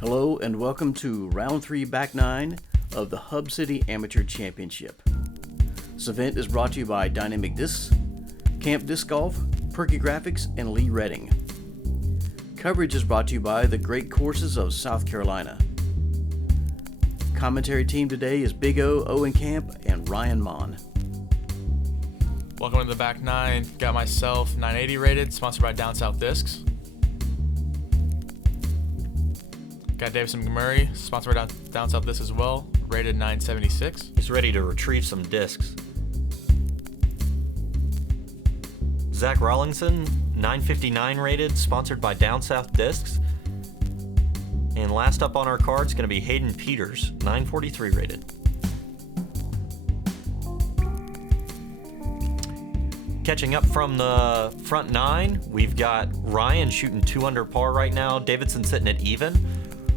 Hello and welcome to Round 3 Back 9 of the Hub City Amateur Championship. This event is brought to you by Dynamic Discs, Camp Disc Golf, Perky Graphics, and Lee Redding. Coverage is brought to you by the Great Courses of South Carolina. Commentary team today is Big O, Owen Camp, and Ryan Mon. Welcome to the Back 9. Got myself 980 rated, sponsored by Down South Discs. Got Davison McMurray, sponsored by Down South Discs as well, rated 976. He's ready to retrieve some discs. Zach Rawlingson, 959 rated, sponsored by Down South Discs. And last up on our card is going to be Hayden Peters, 943 rated. Catching up from the front nine, we've got Ryan shooting 2 under par right now. Davidson sitting at even.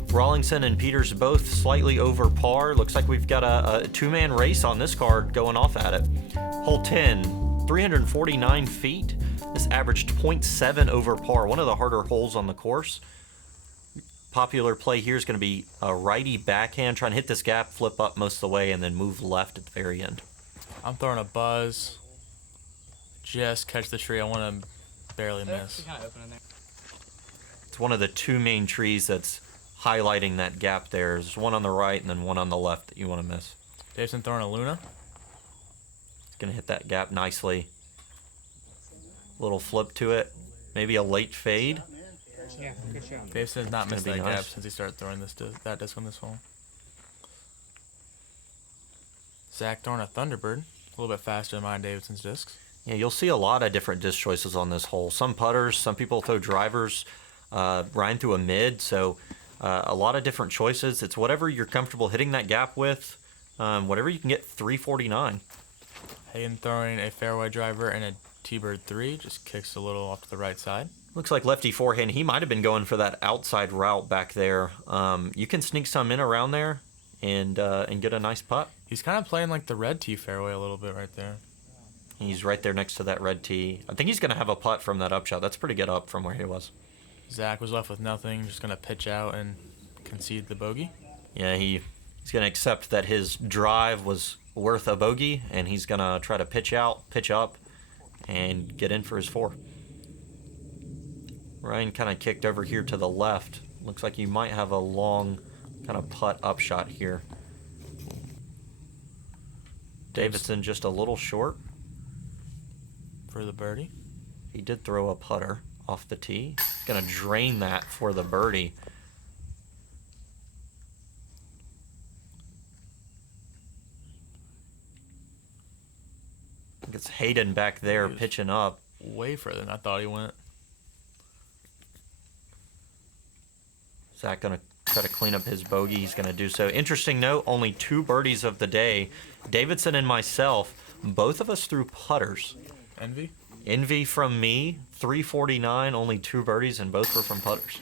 Rawlingson and Peters both slightly over par. Looks like we've got a two-man race on this card going off at it. Hole 10, 349 feet. This averaged 0.7 over par, one of the harder holes on the course. Popular play here is going to be a righty backhand, trying to hit this gap, flip up most of the way, and then move left at the very end. I'm throwing a buzz. Just catch the tree. I want to barely miss. It's one of the two main trees that's highlighting that gap there. There's one on the right and then one on the left that you want to miss. Davison throwing a Luna. It's going to hit that gap nicely. Little flip to it. Maybe a late fade. Yeah, good shot. Davison has not missed that nice. gap since he started throwing that disc on this hole. Zach throwing a Thunderbird. A little bit faster than mine Davidson's discs. Yeah, you'll see a lot of different disc choices on this hole. Some putters, some people throw drivers. Ryan threw a mid, so a lot of different choices. It's whatever you're comfortable hitting that gap with, whatever you can get. 349. Hayden throwing a fairway driver and a T-Bird 3. Just kicks a little off to the right side. Looks like lefty forehand. He might have been going for that outside route back there. You can sneak some in around there and get a nice putt. He's kind of playing like the red tee fairway a little bit right there. He's right there next to that red tee. I think he's going to have a putt from that upshot. That's pretty good up from where he was. Zach was left with nothing, just going to pitch out and concede the bogey. Yeah, he's going to accept that his drive was worth a bogey, and he's going to try to pitch out, pitch up, and get in for his 4. Ryan kind of kicked over here to the left. Looks like you might have a long kind of putt upshot here. Davidson just a little short. For the birdie. He did throw a putter off the tee. Gonna drain that for the birdie. I think it's Hayden back there pitching up. Way further than I thought he went. Zach gonna try to clean up his bogey. He's gonna do so. Interesting note, only 2 birdies of the day. Davidson and myself, both of us threw putters. Envy from me, 349, only 2 birdies, and both were from putters.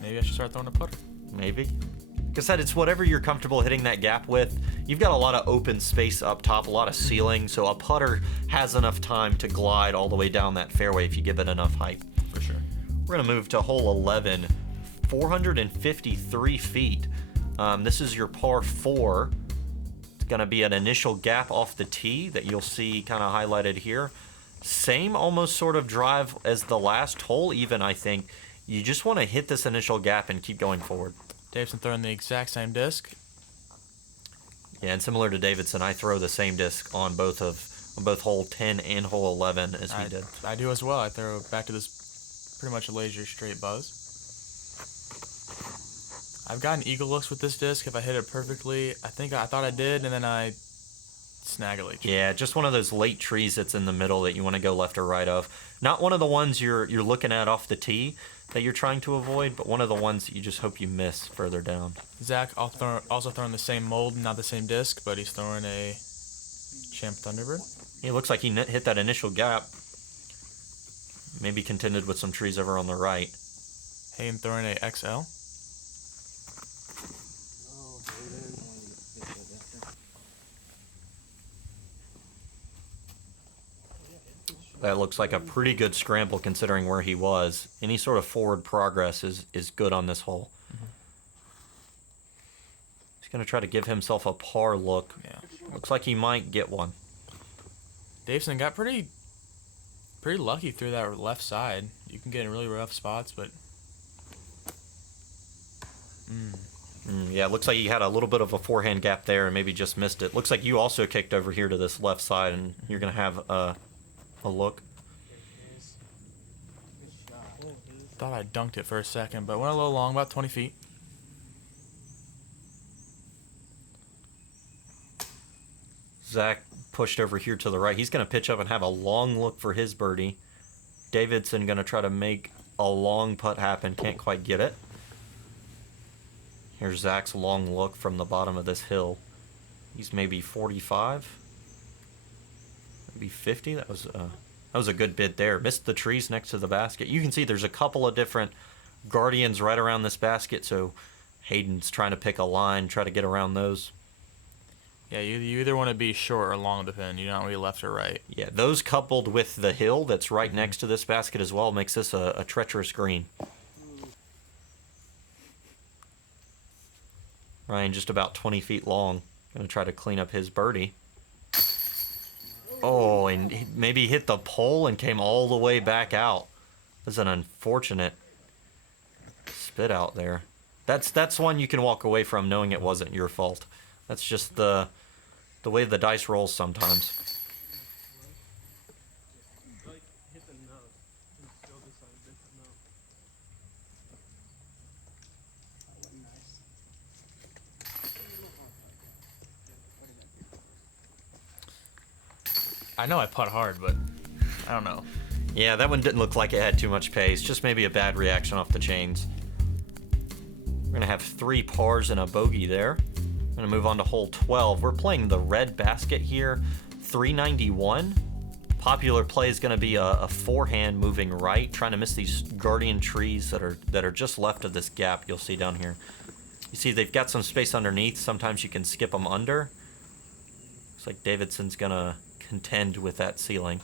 Maybe I should start throwing a putter. Maybe. Like I said, it's whatever you're comfortable hitting that gap with. You've got a lot of open space up top, a lot of ceiling, so a putter has enough time to glide all the way down that fairway if you give it enough height. For sure. We're going to move to hole 11, 453 feet. This is your par 4. It's going to be an initial gap off the tee that you'll see kind of highlighted here. Same almost sort of drive as the last hole even, I think. You just want to hit this initial gap and keep going forward. Davidson throwing the exact same disc. Yeah, and similar to Davidson, I throw the same disc on both hole 10 and hole 11 as he did. I do as well. I throw back to this pretty much a laser straight buzz. I've gotten eagle looks with this disc. If I hit it perfectly, I thought I did, and then I snag a late tree. Yeah, just one of those late trees that's in the middle that you want to go left or right of. Not one of the ones you're looking at off the tee that you're trying to avoid, but one of the ones that you just hope you miss further down. Zach also throwing the same mold, not the same disc, but he's throwing a Champ Thunderbird. It looks like he hit that initial gap. Maybe contended with some trees over on the right. Hayden throwing a XL. That looks like a pretty good scramble considering where he was. Any sort of forward progress is good on this hole. He's going to try to give himself a par look. Yeah. Looks like he might get one. Davison got pretty lucky through that left side. You can get in really rough spots, but Yeah, it looks like he had a little bit of a forehand gap there and maybe just missed it. Looks like you also kicked over here to this left side, and you're going to have a look. thought I dunked it for a second, but went a little long, about 20 feet. Zach pushed over here to the right. He's going to pitch up and have a long look for his birdie. Davidson going to try to make a long putt happen. Can't quite get it. Here's Zach's long look from the bottom of this hill. He's maybe 45, maybe 50. That was a good bid there. Missed the trees next to the basket. You can see there's a couple of different guardians right around this basket, so Hayden's trying to pick a line, try to get around those. Yeah, you either want to be short or long of the pin. You don't want to be left or right. Yeah, those coupled with the hill that's right next to this basket as well makes this a treacherous green. Ryan just about 20 feet long. Going to try to clean up his birdie. Oh, and maybe hit the pole and came all the way back out. That's an unfortunate spit out there. That's one you can walk away from knowing it wasn't your fault. That's just the way the dice rolls sometimes. I know I putt hard, but I don't know. Yeah, that one didn't look like it had too much pace. Just maybe a bad reaction off the chains. We're going to have 3 pars and a bogey there. We're going to move on to hole 12. We're playing the red basket here, 391. Popular play is going to be a forehand moving right, trying to miss these guardian trees that are just left of this gap you'll see down here. You see they've got some space underneath. Sometimes you can skip them under. Looks like Davidson's going to contend with that ceiling.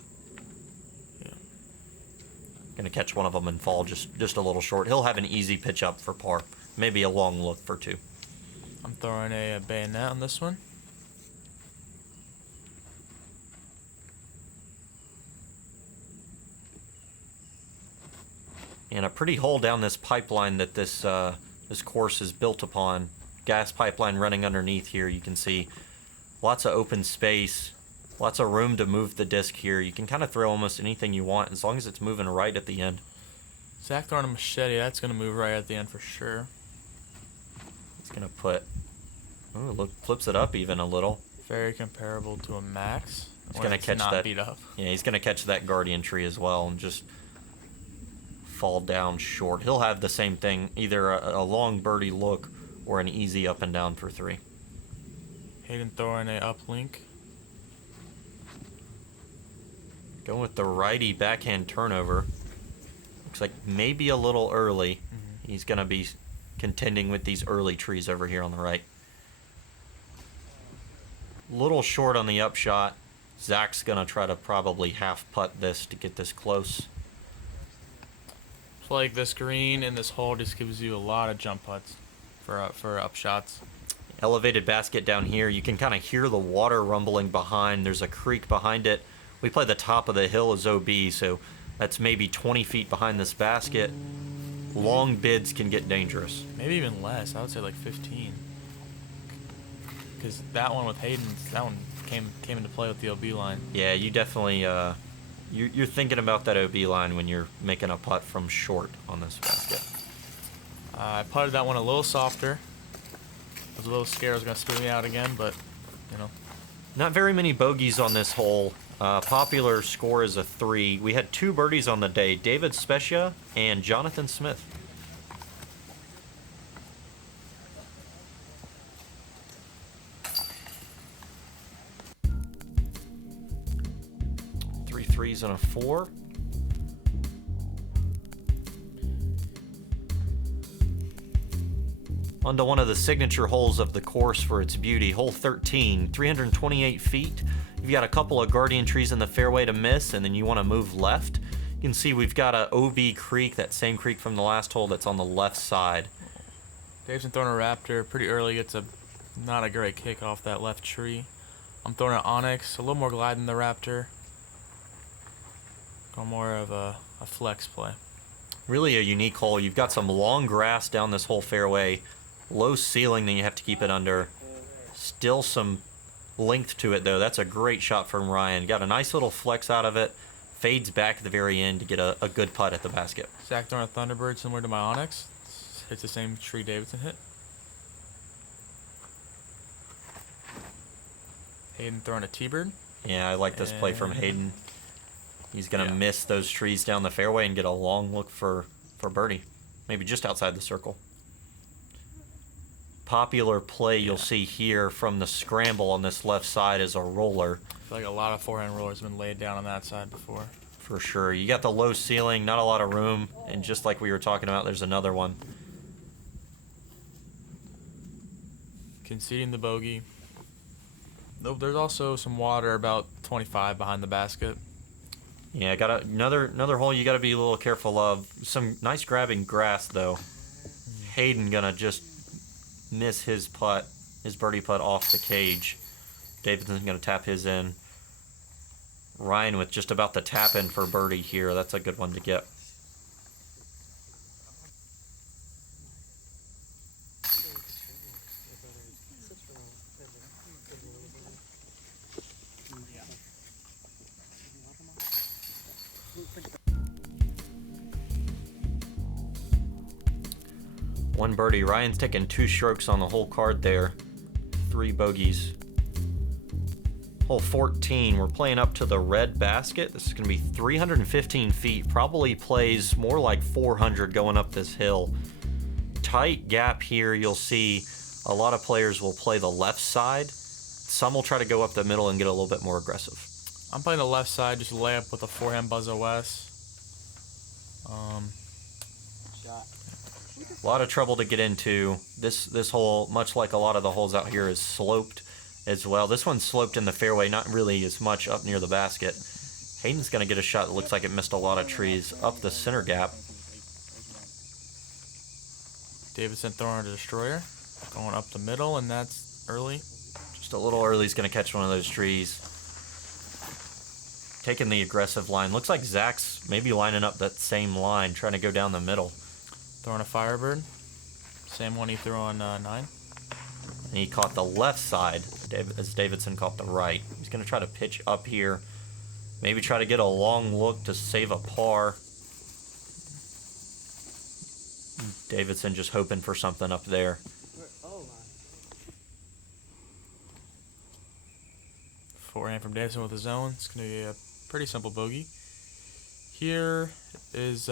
Yeah. Gonna catch one of them and fall just a little short. He'll have an easy pitch up for par. Maybe a long look for 2. I'm throwing a bayonet on this one. And a pretty hole down this pipeline that this course is built upon. Gas pipeline running underneath here. You can see lots of open space. Lots of room to move the disc here. You can kind of throw almost anything you want as long as it's moving right at the end. Zach throwing a machete. That's going to move right at the end for sure. It's going to put... Oh, look, flips it up even a little. Very comparable to a max. He's going to catch not that. Beat up. Yeah, he's going to catch that guardian tree as well and just fall down short. He'll have the same thing, either a long birdie look or an easy up and down for 3. Hayden throwing a uplink. Going with the righty backhand turnover. Looks like maybe a little early. He's going to be contending with these early trees over here on the right. Little short on the upshot. Zach's going to try to probably half putt this to get this close. It's like this green and this hole just gives you a lot of jump putts for up shots. Elevated basket down here. You can kind of hear the water rumbling behind. There's a creek behind it. We play the top of the hill as OB, so that's maybe 20 feet behind this basket. Long bids can get dangerous. Maybe even less. I would say like 15. Because that one with Hayden, that one came into play with the OB line. Yeah, you definitely you're thinking about that OB line when you're making a putt from short on this basket. I putted that one a little softer. I was a little scared I was going to spin me out again, but, you know. Not very many bogeys on this hole. Popular score is a 3. We had 2 birdies on the day, David Specia and Jonathan Smith. Three threes and a 4. Onto one of the signature holes of the course for its beauty, hole 13, 328 feet. You've got a couple of guardian trees in the fairway to miss, and then you want to move left. You can see we've got a OB creek, that same creek from the last hole that's on the left side. Dave's throwing a Raptor pretty early, gets a Not a great kick off that left tree. I'm throwing an Onyx, a little more glide than the Raptor. Going more of a flex play. Really a unique hole. You've got some long grass down this whole fairway, low ceiling that you have to keep it under. Still some length to it though. That's a great shot from Ryan. Got a nice little flex out of it. Fades back at the very end to get a good putt at the basket. Zach throwing a Thunderbird similar to my Onyx. Hits the same tree Davidson hit. Hayden throwing a T-Bird. Yeah, I like this play from Hayden. He's going to miss those trees down the fairway and get a long look for birdie. Maybe just outside the circle. Popular play you'll see here from the scramble on this left side is a roller. I feel like a lot of forehand rollers have been laid down on that side before. For sure. You got the low ceiling, not a lot of room, and just like we were talking about, there's another one. Conceding the bogey. Nope, there's also some water about 25 behind the basket. Yeah, got another hole you got to be a little careful of. Some nice grabbing grass though. Hayden gonna just miss his birdie putt off the cage. Davidson's gonna tap his in. Ryan with just about the tap in for birdie here. That's a good one to get. One birdie. Ryan's taking 2 strokes on the whole card there. 3 bogeys. Hole 14, we're playing up to the red basket. This is going to be 315 feet. Probably plays more like 400 going up this hill. Tight gap here. You'll see a lot of players will play the left side. Some will try to go up the middle and get a little bit more aggressive. I'm playing the left side, just lay up with a forehand Buzz OS. A lot of trouble to get into. This hole, much like a lot of the holes out here, is sloped as well. This one's sloped in the fairway, not really as much up near the basket. Hayden's going to get a shot that looks like it missed a lot of trees up the center gap. Davidson throwing a destroyer, going up the middle, and that's early. Just a little early, he's going to catch one of those trees. Taking the aggressive line. Looks like Zach's maybe lining up that same line, trying to go down the middle. Throwing a Firebird, same one he threw on 9. And he caught the left side as Davidson caught the right. He's going to try to pitch up here. Maybe try to get a long look to save a par. Davidson just hoping for something up there. Forehand from Davidson with his own. It's going to be a pretty simple bogey. Here is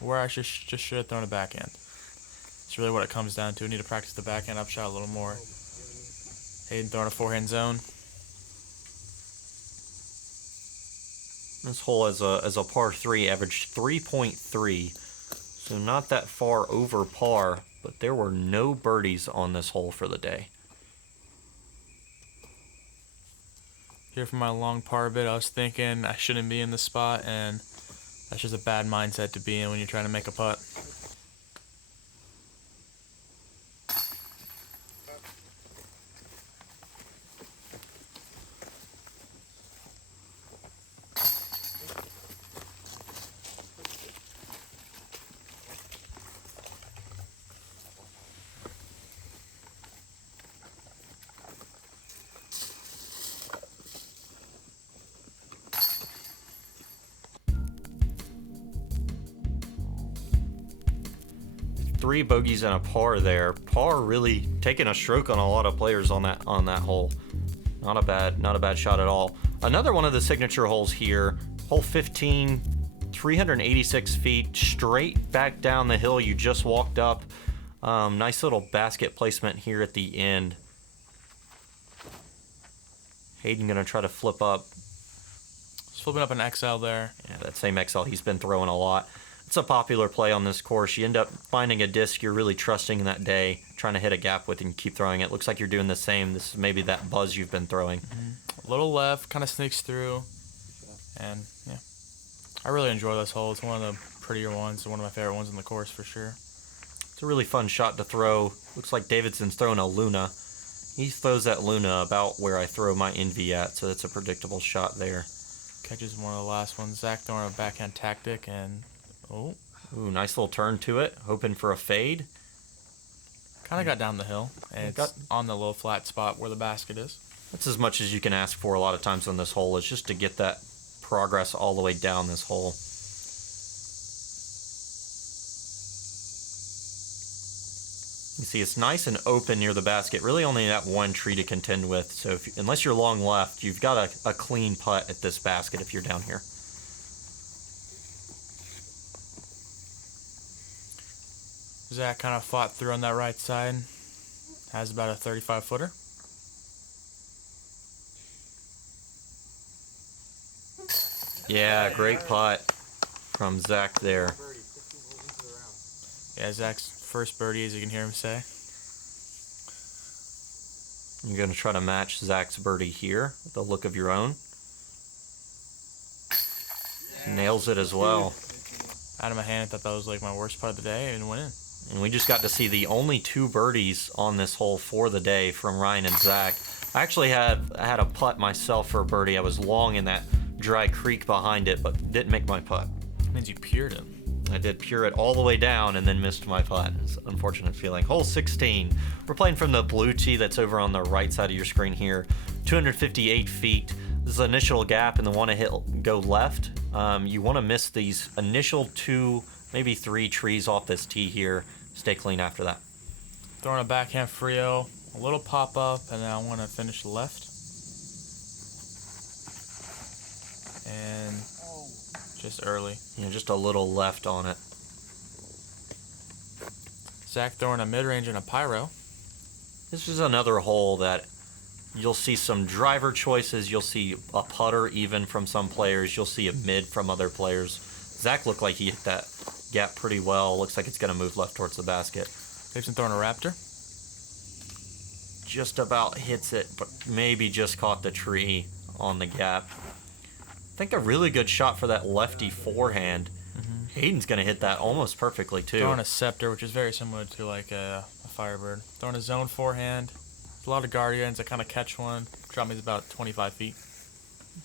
where I just should have thrown a backhand. It's really what it comes down to. I need to practice the backhand upshot a little more. Hayden throwing a forehand zone. This hole as a par 3 averaged 3.3, so not that far over par, but there were no birdies on this hole for the day. Here for my long par bit, I was thinking I shouldn't be in the spot, and that's just a bad mindset to be in when you're trying to make a putt. Three bogeys and a par there. Par really taking a stroke on a lot of players on that hole. Not a bad shot at all. Another one of the signature holes here. Hole 15, 386 feet, straight back down the hill you just walked up. Nice little basket placement here at the end. Hayden gonna try to flip up. Just flipping up an XL there. Yeah, that same XL he's been throwing a lot. It's a popular play on this course. You end up finding a disc you're really trusting that day, trying to hit a gap with and keep throwing it. Looks like you're doing the same. This is maybe that buzz you've been throwing. A little left, kind of sneaks through. And, yeah. I really enjoy this hole. It's one of the prettier ones. One of my favorite ones in the course for sure. It's a really fun shot to throw. Looks like Davidson's throwing a Luna. He throws that Luna about where I throw my Envy at, so that's a predictable shot there. Catches one of the last ones. Zach throwing a backhand tactic, and oh. Ooh, nice little turn to it. Hoping for a fade. Kind of got down the hill, and it's on the low flat spot where the basket is. That's as much as you can ask for a lot of times on this hole, is just to get that progress all the way down this hole. You see it's nice and open near the basket, really only that one tree to contend with, so unless you're long left, you've got a clean putt at this basket if you're down here. Zach kind of fought through on that right side. Has about a 35-footer. Yeah, great putt from Zach there. Yeah, Zach's first birdie, as you can hear him say. You're going to try to match Zach's birdie here with a look of your own. Nails it as well. Out of my hand, I thought that was like my worst putt of the day and went in. And we just got to see the only 2 birdies on this hole for the day from Ryan and Zach. I actually had a putt myself for a birdie. I was long in that dry creek behind it, but didn't make my putt. That means you pured him. I did pure it all the way down and then missed my putt. It's an unfortunate feeling. Hole 16. We're playing from the blue tee that's over on the right side of your screen here. 258 feet. This is the initial gap, and the one to go left. You want to miss these initial 2, maybe 3 trees off this tee here. Stay clean after that. Throwing a backhand Frio, a little pop up, and then I want to finish left. And just early. Yeah, just a little left on it. Zach throwing a mid-range and a pyro. This is another hole that you'll see some driver choices. You'll see a putter even from some players. You'll see a mid from other players. Zach looked like he hit that gap pretty well. Looks like it's going to move left towards the basket. Davidson throwing a Raptor. Just about hits it, but maybe just caught the tree on the gap. I think a really good shot for that lefty forehand. Hayden's going to hit that almost perfectly, too. Throwing a Scepter, which is very similar to like a Firebird. Throwing a zone forehand. A lot of Guardians. I kind of catch one. Drop me about 25 feet.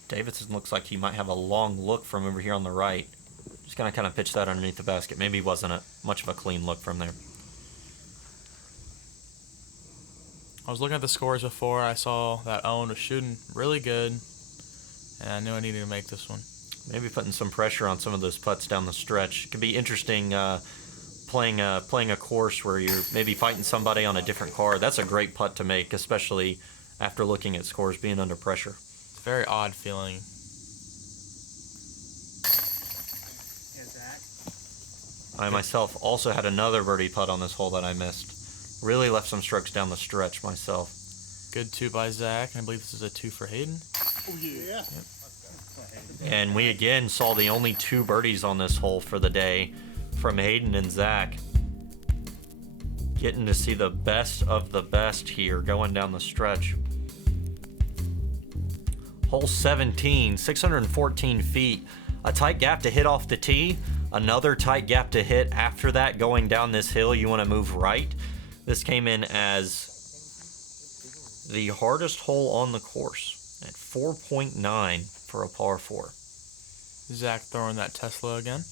Davidson looks like he might have a long look from over here on the right. Just going to kind of pitch that underneath the basket. Maybe it wasn't much of a clean look from there. I was looking at the scores before. I saw that Owen was shooting really good, and I knew I needed to make this one. Maybe putting some pressure on some of those putts down the stretch. It could be interesting playing a course where you're maybe fighting somebody on a different card. That's a great putt to make, especially after looking at scores being under pressure. It's a very odd feeling. I myself also had another birdie putt on this hole that I missed. Really left some strokes down the stretch myself. Good 2 by Zach, and I believe this is a 2 for Hayden. Oh, yeah. Yep. And we again saw the only 2 birdies on this hole for the day from Hayden and Zach. Getting to see the best of the best here going down the stretch. Hole 17, 614 feet. A tight gap to hit off the tee. Another tight gap to hit after that going down this hill. You want to move right. This came in as the hardest hole on the course at 4.9 for a par 4. Zach throwing that Tesla again.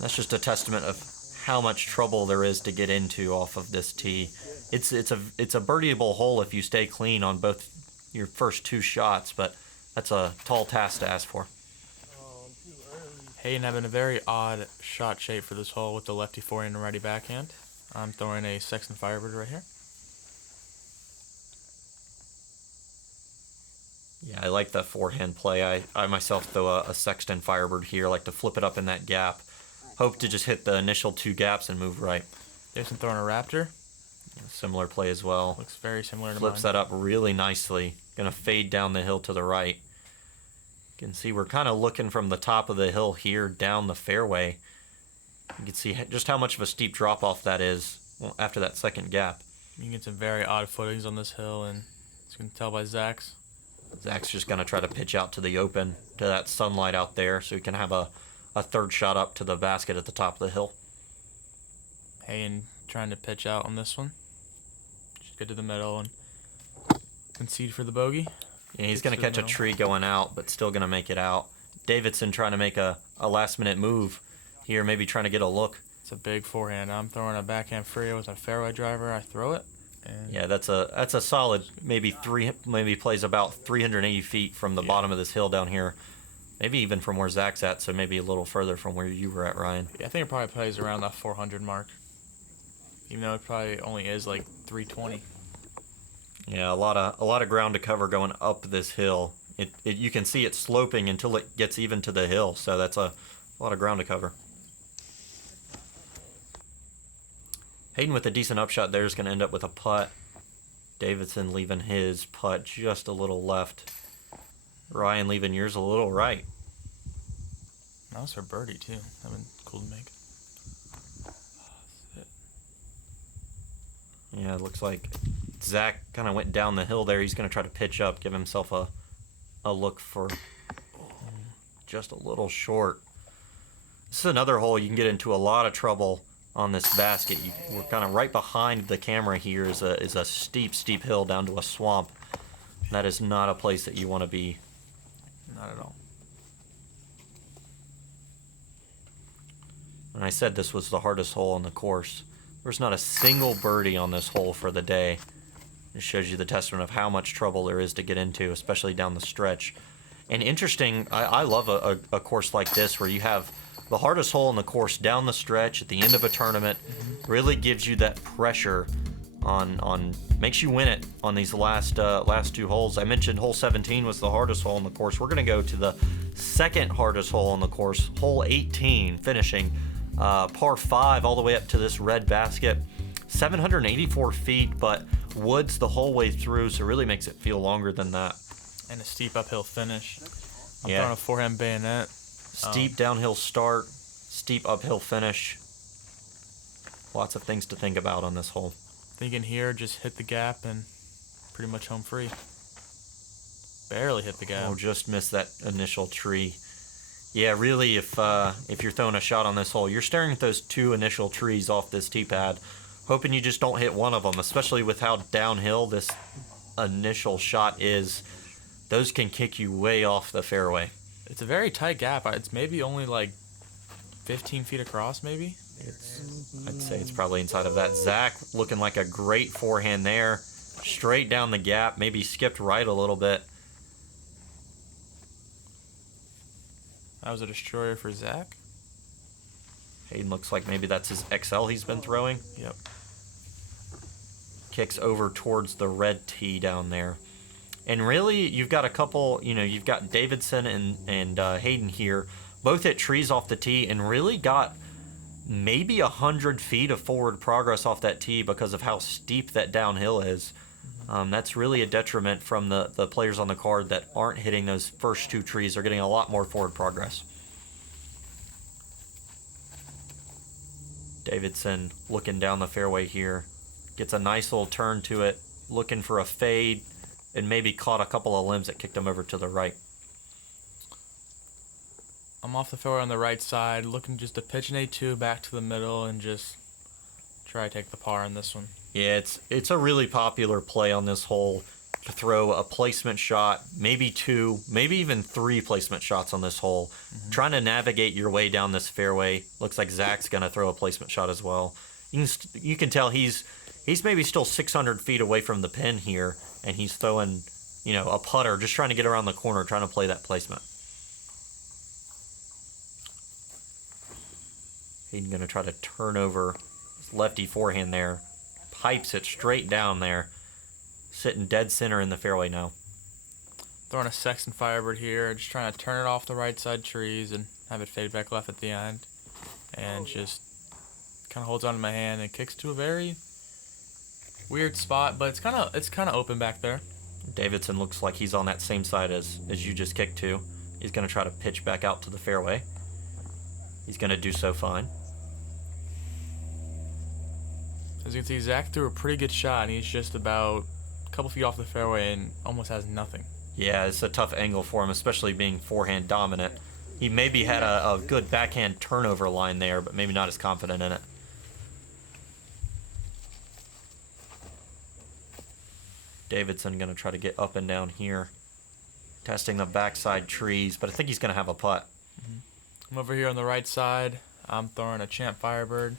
That's just a testament of how much trouble there is to get into off of this tee. It's a birdieable hole if you stay clean on both your first 2 shots, but that's a tall task to ask for. Hayden having a very odd shot shape for this hole with the lefty forehand and righty backhand. I'm throwing a Sexton Firebird right here. Yeah, I like that forehand play. I myself throw a Sexton Firebird here. I like to flip it up in that gap. Hope to just hit the initial 2 gaps and move right. Davidson throwing a Raptor. Similar play as well. Looks very similar to Flips mine. that up really nicely. Going to fade down the hill to the right. You can see we're kind of looking from the top of the hill here down the fairway. You can see just how much of a steep drop off that is after that second gap. You can get some very odd footings on this hill, and as you can tell by Zach's. Zach's just going to try to pitch out to the open, to that sunlight out there, so he can have a third shot up to the basket at the top of the hill. Hayden trying to pitch out on this one. Just get to the middle and concede for the bogey. Yeah, he's going to catch a tree going out, but still going to make it out. Davidson trying to make a last-minute move here, maybe trying to get a look. It's a big forehand. I'm throwing a backhand free with a fairway driver. I throw it. And Yeah, that's a solid maybe plays about 380 feet from the bottom of this hill down here. Maybe even from where Zach's at, so maybe a little further from where you were at, Ryan. yeah, I think it probably plays around that 400 mark. Even though it probably only is like 320. Yeah, a lot of ground to cover going up this hill. You can see it sloping until it gets even to the hill, so that's a lot of ground to cover. Hayden with a decent upshot there is going to end up with a putt. Davidson leaving his putt just a little left. Ryan leaving yours a little right. That was for birdie too. That been cool to make. Yeah, it looks like Zach kind of went down the hill there. He's going to try to pitch up, give himself a look for just a little short. This is another hole you can get into a lot of trouble on this basket. We're kind of right behind the camera here is a steep hill down to a swamp. That is not a place that you want to be. Not at all. And I said this was the hardest hole on the course. There's not a single birdie on this hole for the day. It shows you the testament of how much trouble there is to get into, especially down the stretch. And interesting, I love a course like this where you have the hardest hole in the course down the stretch at the end of a tournament. Really gives you that pressure on makes you win it on these last two holes. I mentioned hole 17 was the hardest hole in the course. We're going to go to the second hardest hole on the course, hole 18, finishing par 5 all the way up to this red basket. 784 feet, but woods the whole way through, so it really makes it feel longer than that. And a steep uphill finish. I'm Yeah. throwing a forehand bayonet. Steep downhill start, steep uphill finish. Lots of things to think about on this hole. Thinking here, just hit the gap and pretty much home free. Barely hit the gap. Oh, just missed that initial tree. Yeah, really, if you're throwing a shot on this hole, you're staring at those two initial trees off this tee pad, hoping you just don't hit one of them, especially with how downhill this initial shot is. Those can kick you way off the fairway. It's a very tight gap. It's maybe only like 15 feet across, maybe. I'd say it's probably inside of that. Zach looking like a great forehand there. Straight down the gap, maybe skipped right a little bit. That was a destroyer for Zach. Hayden looks like maybe that's his XL he's been throwing. Yep. Kicks over towards the red tee down there. And really, you've got a couple, you've got Davidson and Hayden here, both hit trees off the tee and really got maybe 100 feet of forward progress off that tee because of how steep that downhill is. That's really a detriment from the players on the card that aren't hitting those first two trees. They're getting a lot more forward progress. Davidson looking down the fairway here. Gets a nice little turn to it, looking for a fade, and maybe caught a couple of limbs that kicked him over to the right. I'm off the fairway on the right side, looking just to pitch an A2 back to the middle and just try to take the par on this one. Yeah, it's a really popular play on this hole to throw a placement shot, maybe 2, maybe even 3 placement shots on this hole. Trying to navigate your way down this fairway. Looks like Zach's going to throw a placement shot as well. You can tell he's maybe still 600 feet away from the pin here, and he's throwing, a putter, just trying to get around the corner, trying to play that placement. He's going to try to turn over his lefty forehand there. Pipes it straight down there. Sitting dead center in the fairway now. Throwing a Sexton Firebird here, just trying to turn it off the right side trees and have it fade back left at the end. And just kind of holds onto my hand and kicks to a very weird spot, but it's kind of open back there. Davidson looks like he's on that same side as you just kicked to. He's going to try to pitch back out to the fairway. He's going to do so fine. As you can see, Zach threw a pretty good shot, and he's just about a couple feet off the fairway and almost has nothing. Yeah, it's a tough angle for him, especially being forehand dominant. He maybe had a good backhand turnover line there, but maybe not as confident in it. Davidson going to try to get up and down here, testing the backside trees, but I think he's going to have a putt. I'm over here on the right side. I'm throwing a Champ Firebird.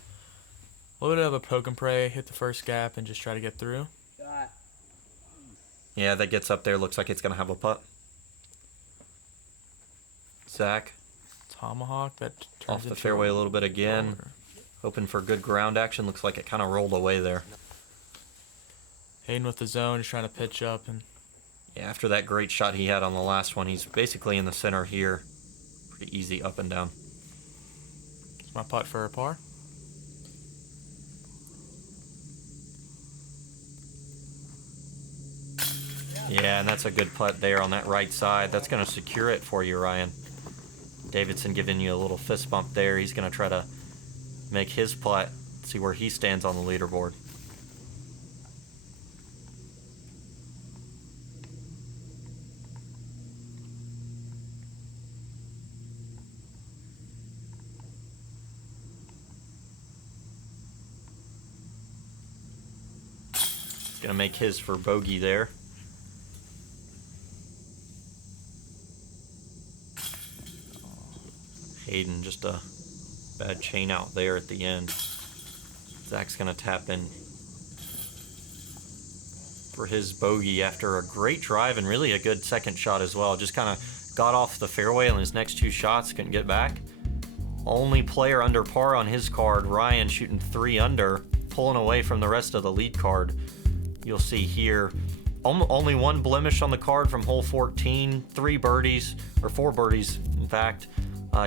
A little bit of a poke and pray, hit the first gap, and just try to get through. Yeah, that gets up there. Looks like it's going to have a putt. Zach, Tomahawk, that turns off the into fairway a little bit again. roller. Hoping for good ground action. Looks like it kind of rolled away there. Hayden with the zone, just trying to pitch up. And Yeah, after that great shot he had on the last one, he's basically in the center here. Pretty easy up and down. it's my putt for a par. Yeah, and that's a good putt there on that right side. That's going to secure it for you, Ryan. Davidson giving you a little fist bump there. He's going to try to make his putt, see where he stands on the leaderboard. Going to make his for bogey there. Hayden, just a bad chain out there at the end. Zach's going to tap in for his bogey after a great drive and really a good second shot as well. Just kind of got off the fairway on his next two shots, couldn't get back. Only player under par on his card, Ryan, shooting 3 under, pulling away from the rest of the lead card. You'll see here only one blemish on the card from hole 14, 3 birdies, or 4 birdies in fact.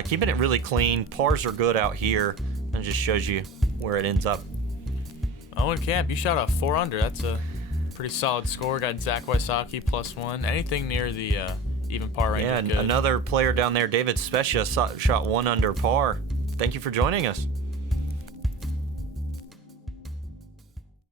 Keeping it really clean. Pars are good out here, and just shows you where it ends up. Owen Camp, you shot a 4 under. That's a pretty solid score. Got Zach Wysocki +1. Anything near the even par range. Yeah, is and good. another player down there, David Specia, shot 1 under par. Thank you for joining us.